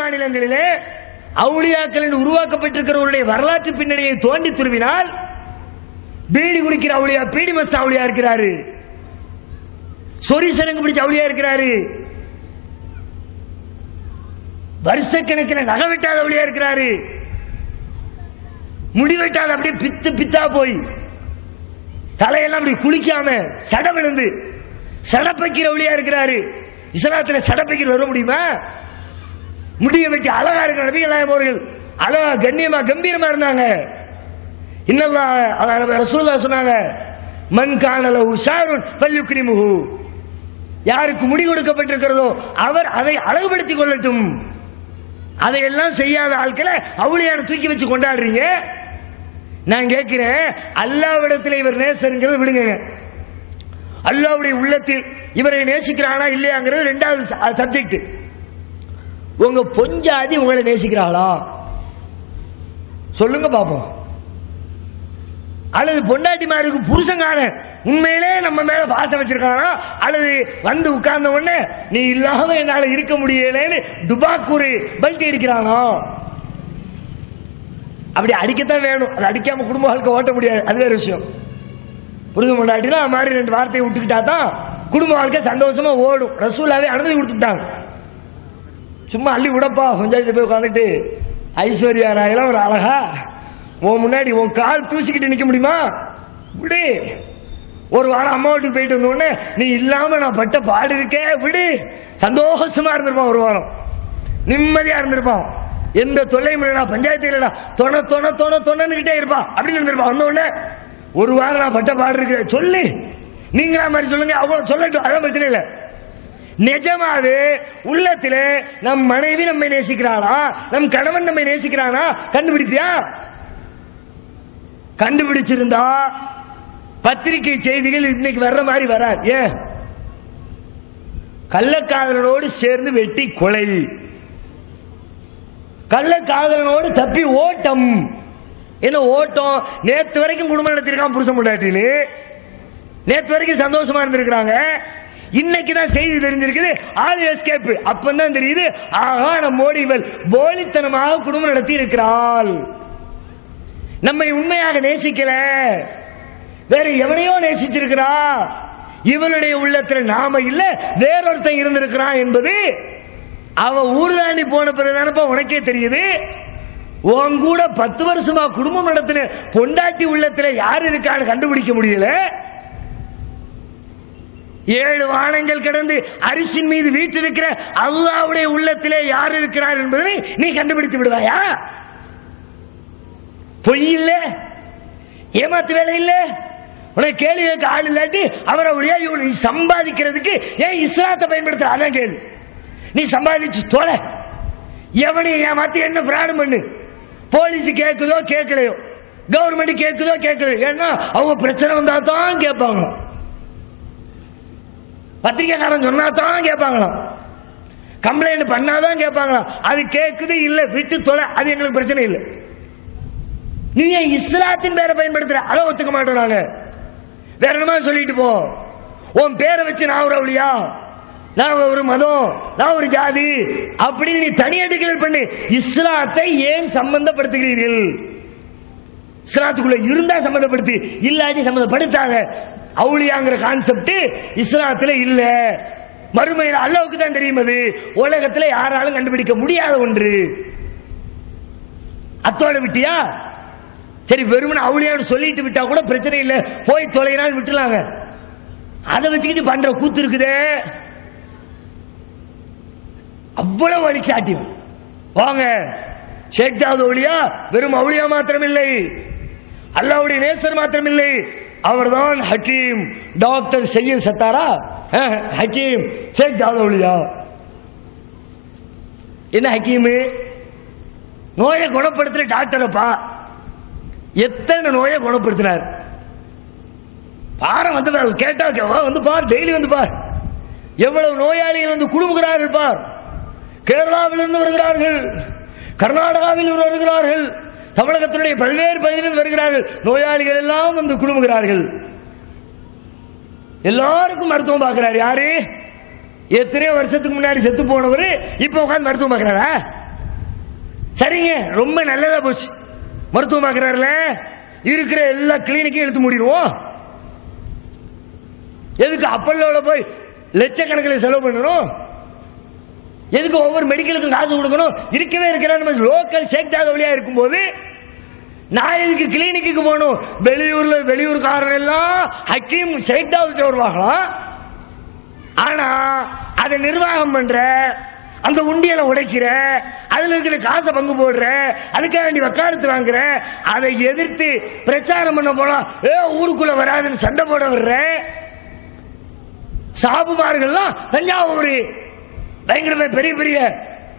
மாநிலங்களிலே அவுளியாக்கள் என்று உருவாக்கப்பட்டிருக்கிறவருடைய வரலாற்று பின்னணியை தோண்டி துருவினால் பீடி குடிக்கிற அவுளியா, பீடி மஸ்த அவுளியா இருக்கிறாரு, சொறி சரங்கு பிடிச்ச அவுளியா இருக்கிறாரு, வருஷக்கணக்கில் நகை வெட்டாத அவுளியா இருக்கிறாரு, முடி வெட்டாத அப்படியே பித்து பித்தா போய் தலையெல்லாம் அப்படி குளிக்காம சட விழுந்து சடப்பைக்கிற அவுளியா இருக்கிறாரு. இஸ்லாத்துல சடப்பைக்கிற வர முடியுமா? முடிய வெட்டி அழகா இருக்கிற நபிகள் நாயகம் அவர்கள் அழகா கண்ணியமா கம்பீரமா இருந்தாங்க. இன்னல்லாஹ் ரசூலுல்லாஹ் சொன்னாங்க, மன் கான லஹு ஷாருன் ஃபல்யுக்ரிமுஹு, யாருக்கு முடி கொடுக்கப்பட்டிருக்கிறதோ அவர் அதை அழகுபடுத்திக் கொள்ளட்டும். அதையெல்லாம் செய்யாத ஆட்களை அவுளியான தூக்கி வச்சு கொண்டாடுறீங்க. நான் கேட்கிறேன், அல்லாஹ்விடத்தில் இவர் நேசருங்கிறது விடுங்க, அல்லாஹ்வுடைய உள்ளத்தில் இவரை நேசிக்கிறானா இல்லையாங்கிறது ரெண்டாவது சப்ஜெக்ட். உங்க பொஞ்சாதி உங்களை நேசிக்கிறாளா சொல்லுங்க பாப்போம். அல்லது பொண்டாட்டிமாருக்கு புருஷங்கான உண்மையிலே நம்ம மேல பாசம் வச்சிருக்கானா, அல்லது வந்து உட்கார்ந்த உடனே நீ இல்லாம என்னால இருக்க முடியலன்னு துபாக்கூர் பல்ட்டி அடிக்கிறானா? அப்படி அடிக்கத்தான் வேணும், அது அடிக்காம குடும்ப வாழ்க்கை ஓட்ட முடியாது, அது வேற விஷயம். புரிது பொண்டாட்டினா அது மாதிரி ரெண்டு வார்த்தையை விட்டுக்கிட்டா தான் குடும்ப வாழ்க்கை சந்தோஷமா ஓடும். ரசூலாவே அனுமதி கொடுத்துட்டாங்க. சும்மா அள்ளி விடப்பா பஞ்சாயத்து போய் உட்காந்துட்டு ஐஸ்வர்யா ராயெல்லாம் ஒரு அழகா உன் முன்னாடி உன் கால் தூசிக்கிட்டு நிக்க முடியுமா? விடு. ஒரு வாரம் அம்மா வீட்டுக்கு போயிட்டு வந்தோடனே நீ இல்லாம நான் பட்ட பாடு இருக்கே, விடு. சந்தோஷமா இருந்திருப்பான், ஒரு வாரம் நிம்மதியா இருந்திருப்பான், எந்த தொல்லையும் இல்லடா, பஞ்சாயத்து இல்லடா, தொண தொண தொண தொண்ணன்னுகிட்டே இருப்பான். அப்படின்னு இருந்திருப்பான். வந்த உடனே ஒரு வாரம் நான் பட்ட பாடு இருக்கு சொல்லு, நீங்களா மாதிரி சொல்லுங்க, அவ்வளவு சொல்லட்டும், அதான் பிரச்சனை இல்லை. நிஜமாவே உள்ளத்துல நம் மனைவி நம்மை நேசிக்கிறாளா, நம் கணவன் நம்மை நேசிக்கிறானா கண்டுபிடிப்பியா? கண்டுபிடிச்சிருந்தா பத்திரிகை செய்திகள் இன்னைக்கு வர்ற மாதிரி வராது. ஏன்? கள்ளக்காதலனோடு சேர்ந்து வெட்டி கொலை, கள்ளக்காதலனோடு தப்பி ஓட்டம். என்ன ஓட்டம்? நேத்து வரைக்கும் குடும்பம் நடத்திருக்கான் புருஷன் பொண்டாட்டின்னு, நேத்து வரைக்கும் சந்தோஷமா இருந்திருக்கிறாங்க. இன்னைக்கு தான் செய்தி தெரிஞ்சிருக்குது, ஆல் எஸ்கேப். அப்பதான் தெரியுது, ஆஹா நம்ம மோடிவல் போலித்தனமாக குடும்பம் நடத்தி இருக்கிறாள். நம்மை உண்மையாக நேசிக்கல, வேற எவனையோ நேசிச்சிருக்கிறா. இவளுடைய உள்ளத்துல நாம இல்ல வேறொருத்தன் இருந்திருக்கிறான் என்பது அவ ஊர் தாண்டி போன பிறகுதானப்பா உனக்கே தெரியுது. உன் கூட 10 வருஷமா குடும்பம் நடத்தின பொண்டாட்டி உள்ளத்துல யார் இருக்கான்னு கண்டுபிடிக்க முடியல. 7 வானங்கள் கடந்து அரிசின் மீது வீற்றிருக்கிற அல்லாஹ்வுடைய உள்ளத்திலே யார் இருக்கிறார் என்பதை நீ கண்டுபிடித்து விடுவாயா? பொய் இல்ல, ஏமாத்து வேலை இல்ல, உனக்கு கேள்வி கேட்க ஆள் இல்லாட்டி அவரை நீ சம்பாதிக்கிறதுக்கு ஏன் இஸ்லாத்தை பயன்படுத்த? அதான் கேள்வி. நீ சம்பாதிச்சு தோலை, எவனையும் ஏமாத்தி என்ன பிராணம் பண்ணு. போலீஸ் கேட்குதோ கேட்கலையோ, கவர்மெண்ட் கேட்குதோ கேட்கலையோ, ஏன்னா அவங்க பிரச்சனை வந்தா தான் கேட்பாங்க, பத்திரிகைக்காரன் சொன்னா தான் கேட்பாங்களாம், கம்ப்ளைண்ட் பண்ணாதான் கேட்பாங்களாம். அது கேட்குது இல்ல விட்டு தொலை, அது எங்களுக்கு பிரச்சனை இல்லை. நீ இஸ்லாத்தின் பேரை பயன்படுத்துற, அதை ஒத்துக்க மாட்டோம் நாங்க. வேற என்னமா சொல்லிட்டு போ, உன் பேரை வச்சு நான் ஒரு அவுளியா, நான் ஒரு மதம், நான் ஒரு ஜாதி அப்படின்னு நீ தனியா டிக்ளேர் பண்ணு. இஸ்லாத்தை ஏன் சம்பந்தப்படுத்துகிறீர்கள்? இஸ்லாத்துக்குள்ள இருந்தா சம்பந்தப்படுத்தி, இல்லாட்டி சம்பந்தப்படுத்தாங்க. அவுளியாங்கிற கான்செப்ட் இஸ்லாத்துல இல்ல. மறுமையில அல்லாஹ்வுக்கு தான் தெரியும், அது உலகத்துல யாராலும் கண்டுபிடிக்க முடியாத ஒன்று. அத்தோட விட்டியா? சரி, வெறுமனே அவுளியான்னு சொல்லிட்டு விட்டா கூட பிரச்சனை இல்லை, போய் தொலைகிறான்னு விட்டுலாங்க. அதை வச்சுக்கிட்டு பண்ற கூத்து இருக்குதே, அவ்வளவு வழிச்சாட்டியம். வாங்க, ஷேக் ஜாது அவுலியா வெறும் அவுலியா மாத்திரம் இல்லை, அல்லாஹ்வுடைய நேசர் மாத்திரம் இல்லை, அவர்தான் ஹக்கீம். டாக்டர் சையத் சத்தாரா ஹக்கீம், ஷேக் ஜாது அவுலியா. என்ன ஹக்கீம்? நோயை குணப்படுத்துற டாக்டரப்பா. எத்தனை நோயை குணப்படுத்தினார் பாரு. வந்து கேட்டா வந்து பார், டெய்லி வந்து பார், எவ்வளவு நோயாளிகள் வந்து குழுமுகிறார்கள் பார். கேரளாவிலிருந்து வருகிறார்கள், கர்நாடகாவில் வருகிறார்கள், தமிழகத்தினுடைய பல்வேறு பகுதிகளில் வருகிறார்கள். நோயாளிகள் எல்லாம் வந்து குழுமுகிறார்கள். எல்லாருக்கும் மருத்துவம் பார்க்கிறார். யாரு? எத்தனையோ வருஷத்துக்கு முன்னாடி செத்து போனவர் இப்ப உட்கார்ந்து மருத்துவம் பார்க்கிறாரா? சரிங்க, ரொம்ப நல்லதா போச்சு. மருத்துவம் பார்க்கிறாருல, இருக்கிற எல்லா கிளினிக்கையும் எடுத்து மூடிடுவோம். எதுக்கு அப்பல்லோட போய் லட்சக்கணக்கில் செலவு பண்ணணும்? எதுக்கு ஒவ்வொரு மெடிக்கலுக்கும் காசு கொடுக்கணும்? இருக்கவே இருக்கிற லோக்கல் ஷேக் வழியா இருக்கும்போது நான் எதுக்கு கிளினிக்கு போகணும்? வெளியூர்காரன் எல்லாம் ஹக்கீம் ஷேக் தாவூத் வருவாங்களாம். ஆனா அதை நிர்வாகம் பண்ற, அந்த உண்டியலை உடைக்கிற, அதுல இருக்கிற காசை பங்கு போடுற, அதுக்காக வேண்டி வக்காலத்து வாங்குற, அதை எதிர்த்து பிரச்சாரம் பண்ண போனா ஊருக்குள்ள வராதுன்னு சண்டை போட வர்ற சாபுமார்கள்லாம் தஞ்சாவூர் பயங்கர பெரிய பெரிய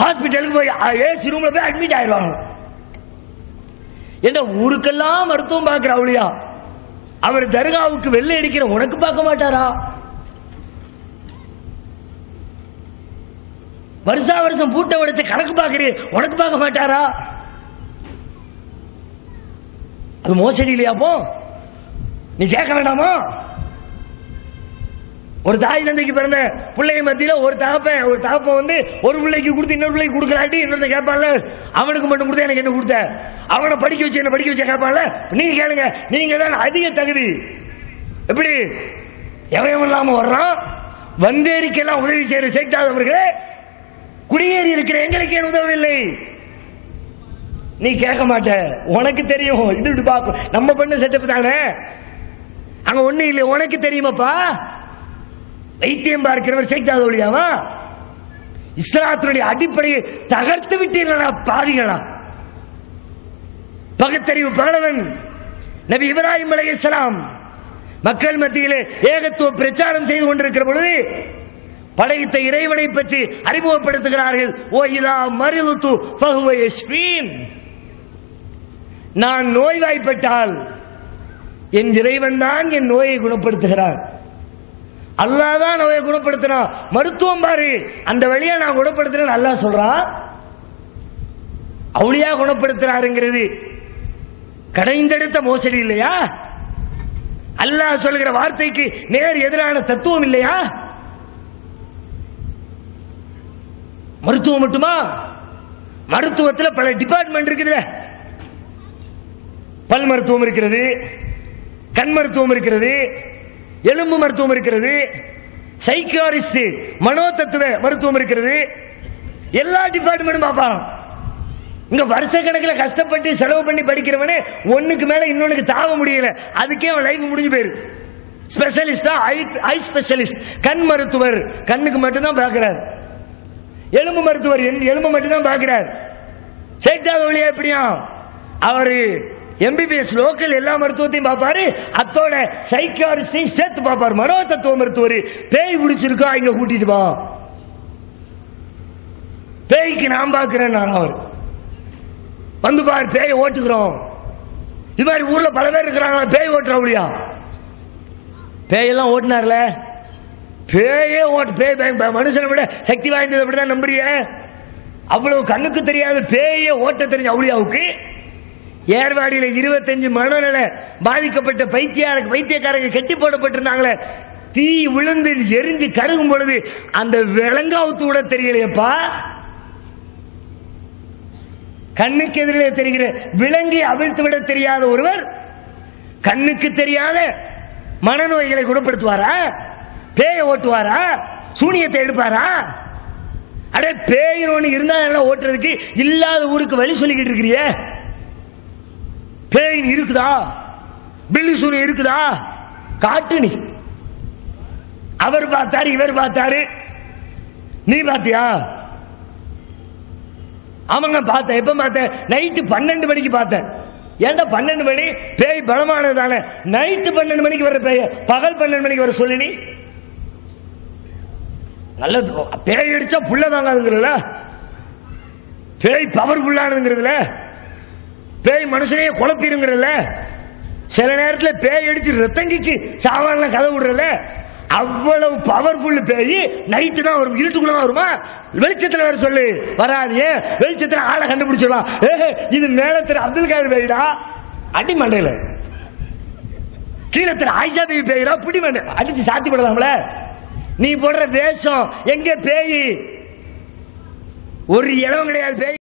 ஹாஸ்பிட்டலுக்கு போய் ஏசி ரூம்ல போய் அட்மிட் ஆயிடுவாங்க. என்ன ஊருக்கெல்லாம் மருத்துவம் பார்க்கிற அவளியா அவர் தர்காவுக்கு வெள்ளை அடிக்கிற உனக்கு பார்க்க மாட்டாரா? வருஷா வருஷம் பூட்டை உடைச்ச கணக்கு பார்க்கிறேன் உனக்கு பார்க்க மாட்டாரா? அது மோசடி இல்லையா? அப்போ நீ கேட்க வேண்டாமா? ஒரு தாய் தந்தைக்கு பிறந்த பிள்ளைங்க மத்தியில ஒரு தகப்பன் வந்து ஒரு பிள்ளைக்கு கொடுத்து இன்னொரு பிள்ளைக்கு கொடுக்கலாட்டி இன்னொருத்த கேட்பான்ல, அவனுக்கு மட்டும் கொடுத்தா எனக்கு என்ன கொடுத்த, அவனை படிக்க வச்சு என்ன படிக்க வச்ச கேட்பான்ல. நீங்க கேளுங்க, நீங்க தான் அதிக தகுதி. எப்படி எவன் இல்லாம வர்றான்? வந்தேரிக்கெல்லாம் உதவி செய்யற சேர்த்தாதவர்களே, குடியேறி இருக்கிற எங்களுக்கு ஏன் உதவவில்லை? நீ கேட்க மாட்ட, உனக்கு தெரியும். இது பார்க்கும் நம்ம பண்ண செட்டப் தானே, அங்க ஒண்ணு இல்லை. உனக்கு தெரியுமாப்பா? வைத்தியம் பார்க்கிறவர் சேர்த்தாதவழியாவா? இஸ்லாத்தினுடைய அடிப்படையை தகர்த்து விட்டீர்களா பாவிகளா? பகுத்தறிவு பாலவன் நபி இப்ராஹிம் அலைஹிஸ்ஸலாம் மக்கள் மத்தியிலே ஏகத்துவ பிரச்சாரம் செய்து கொண்டிருக்கிற பொழுது படைத்த இறைவனை பற்றி அறிமுகப்படுத்துகிறார்கள். ஓ இதா மரிதுது ஃபஹுவ யஷ்ஃபீன், நான் நோய்வாய்ப்பட்டால் என் இறைவன் தான் என் நோயை குணப்படுத்துகிறார். அல்லாஹ் தான் நோயை குணப்படுத்தினான். மருத்துவம் பாரு, அந்த வழியா நான் குணப்படுத்துறேன் அல்லாஹ் சொல்றான். அவுளியா குணப்படுத்துறாருங்கிறது கடைந்தெடுத்த மோசடி இல்லையா? அல்லாஹ் சொல்கிற வார்த்தைக்கு நேர் எதிரான தத்துவம் இல்லையா? மருத்துவம் மட்டுமா? மருத்துவத்தில் பல டிபார்ட்மெண்ட் இருக்குது. பல் மருத்துவம் இருக்கிறது, கண் மருத்துவம் இருக்கிறது, எலும்பு மருத்துவம் இருக்கிறது, சைக்கியாரிஸ்ட் மனோதத்துவ மருத்துவம் இருக்கிறது. எல்லா டிபார்ட்மெண்ட்டும் பார்ப்பான். இங்க வருஷ கணக்கில் கஷ்டப்பட்டு செலவு பண்ணி படிக்கிறவனே ஒண்ணுக்கு மேல இன்னொன்னுக்கு தாவ முடியல, அதுக்கே அவன் லைஃப் முடிஞ்சு போயிரு. ஸ்பெஷலிஸ்டா ஐ ஸ்பெஷலிஸ்ட், கண் மருத்துவர் கண்ணுக்கு மட்டும்தான் பார்க்கிறார். எலும்பு மருத்துவர் எலும்பு மட்டும்தான் பார்க்கிறார். சேர்க்காத வழியா எப்படியா அவரு எம்பிபிஎஸ் லோக்கல் எல்லா மருத்துவத்தையும் பார்ப்பாரு, அத்தோட சைக்கியாரிஸ்டையும் சேர்த்து பார்ப்பாரு. மனோ தத்துவ மருத்துவர் பேய் பிடிச்சிருக்கா இங்க கூட்டிட்டு வா, பேய்க்கு நான் பார்க்கிறேன். நான் அவர் வந்து பாரு, பேயை ஓட்டுக்கிறோம். இது மாதிரி ஊர்ல பல பேர் இருக்கிறாங்க, பேய் ஓட்டுறவளியா? பேயெல்லாம் ஓட்டினார்ல, பேயே ஓட்டு. பேய் மனுஷனை விட சக்தி வாய்ந்ததை அப்படிதான் நம்புறிய? அவ்வளவு கண்ணுக்கு தெரியாத பேயே ஓட்ட தெரிஞ்ச அவுளியாவுக்கு ஏர்வாடியில் 25 மனநல பாதிக்கப்பட்ட பைத்தியக்காரங்க கட்டி போடப்பட்டிருந்தாங்களே, தீ விழுந்து எரிஞ்சு கருகும் பொழுது அந்த விலங்காவுத்து விட தெரியலையப்பா. கண்ணுக்கு எதிரே தெரிகிற விலங்கை அவிழ்த்து விட தெரியாத ஒருவர் கண்ணுக்கு தெரியாத மனநோய்களை குணப்படுத்துவாரா? பேயை ஓட்டுவாரா? சூனியத்தை எடுப்பாரா? அடே பேய் ஒண்ணு இருந்தா ஓட்டுறதுக்கு இல்லாத ஊருக்கு வழி சொல்லிக்கிட்டு இருக்கிறிய. பேய் இருக்குதா? பில்லி சூனியம் இருக்குதா? காட்டு. நீ அவர் பார்த்தாரு, இவர் பார்த்தாரு, நீ பார்த்தியா? ஆமாங்க பார்த்தேன். எப்ப பார்த்தேன்? நைட்டு 12 மணிக்கு பார்த்தேன். ஏன்டா 12 மணி? பேய் பலமானது தானே. நைட்டு 12 மணிக்கு வர பேய பகல் 12 மணிக்கு வர சொல்லி நீ நல்லது. பேய் அடிச்சா புள்ள தாங்காதுங்கிறதுல, பேய் பவர்ஃபுல்லானதுங்கிறதுல, பேய் மனுஷனையே குழப்பிருங்கிறதுல, சில நேரத்தில் பேய் அடிச்சு ரத்தங்கிக்கு சாவான கதை விடுறல, அவ்வளவு பவர்ஃபுல் பேய் நைட்டு தான் வரும். இருட்டுக்குள்ள தான் வருமா? வெளிச்சத்தில் வர சொல்லு, வராது. வெளிச்சத்தில் ஆளை கண்டுபிடிச்சிடலாம். இது மேலத்தில் அப்துல் காதர் பேய்டா, அடி மண்டையில. கீழத்தில் ஆயிஷா பேய் பேய்டா, பிடி மண்டை அடிச்சு சாத்தி படலாம்ல. நீ போடுற வேஷம் எங்க பேய்? ஒரு இடம் கிடையாது பேய்.